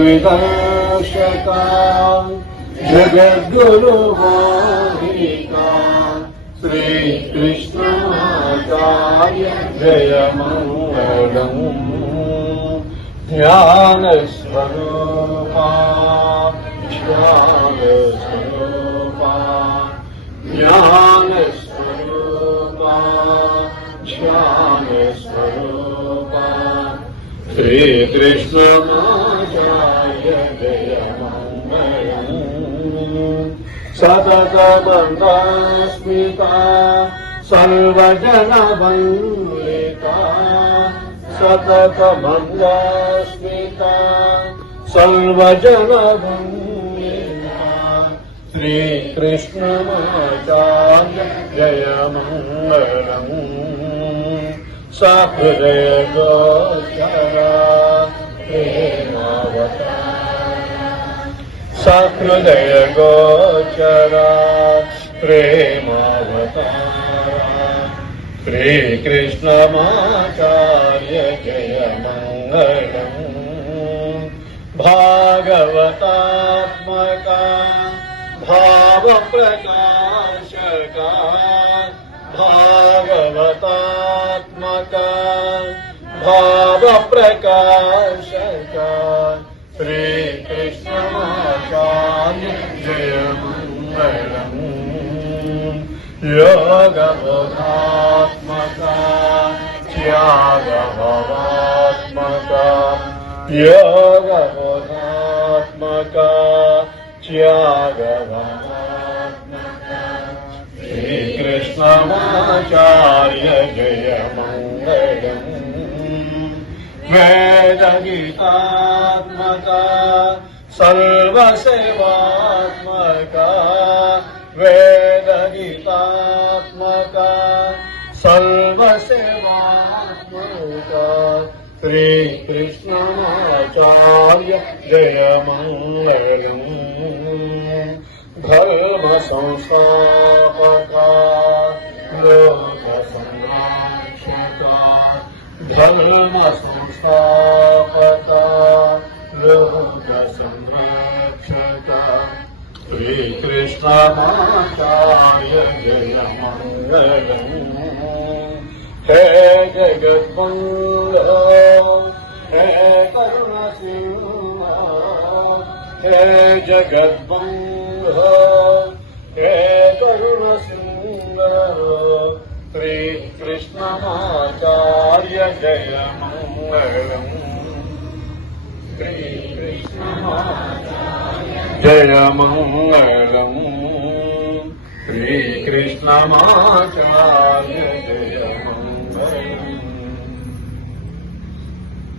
विदर्शका जगद्गुरुमालिका श्रीकृष्णाचार्य जय मङ्गलम् ज्ञानस्वरूपा ज्ञानस्वरूपा ज्ञानस्वरूपा ज्ञानस्वरूपा श्रीकृष्णाचार्य जय मङ्गलम् सततमन्दास्मिता सर्वजनवन्दिता सततमन्दास्मिता सर्वजनवन्दिता श्रीकृष्णाचार्य जय मङ्गलम् सहृदय गोचरा प्रेमावतारा सहृदय गोचरा प्रेमावतारा श्रीकृष्णाचार्य जय मङ्गलम् भागवतात्मका भावप्रकाशका भागवतात्मका भावप्रकाशका श्रीकृष्णाचार्य जय मङ्गलम् योगबोधात्मका त्यागभवात्मका योगबोधात्मका त्यागभवात्मका श्रीकृष्णाचार्य जय मङ्गलम् वेदगीतात्मका सर्वसेवात्मका वेदगीतात्मका सर्वसेवात्मका श्रीकृष्णाचार्य जय मङ्गलम् धर्मसंस्थापका लोकसंरक्षका धर्मसंस्थापका लोकसंरक्षका श्रीकृष्णाचार्य जय मङ्गलम् हे जगद्बन्धो हे करुणसिंह हे जगद्बन्धो हे करुणसिंह श्रीकृष्णाचार्य जय मङ्गलम् श्रीकृष्णाचार्य जय मङ्गलम् श्रीकृष्णाचार्य जय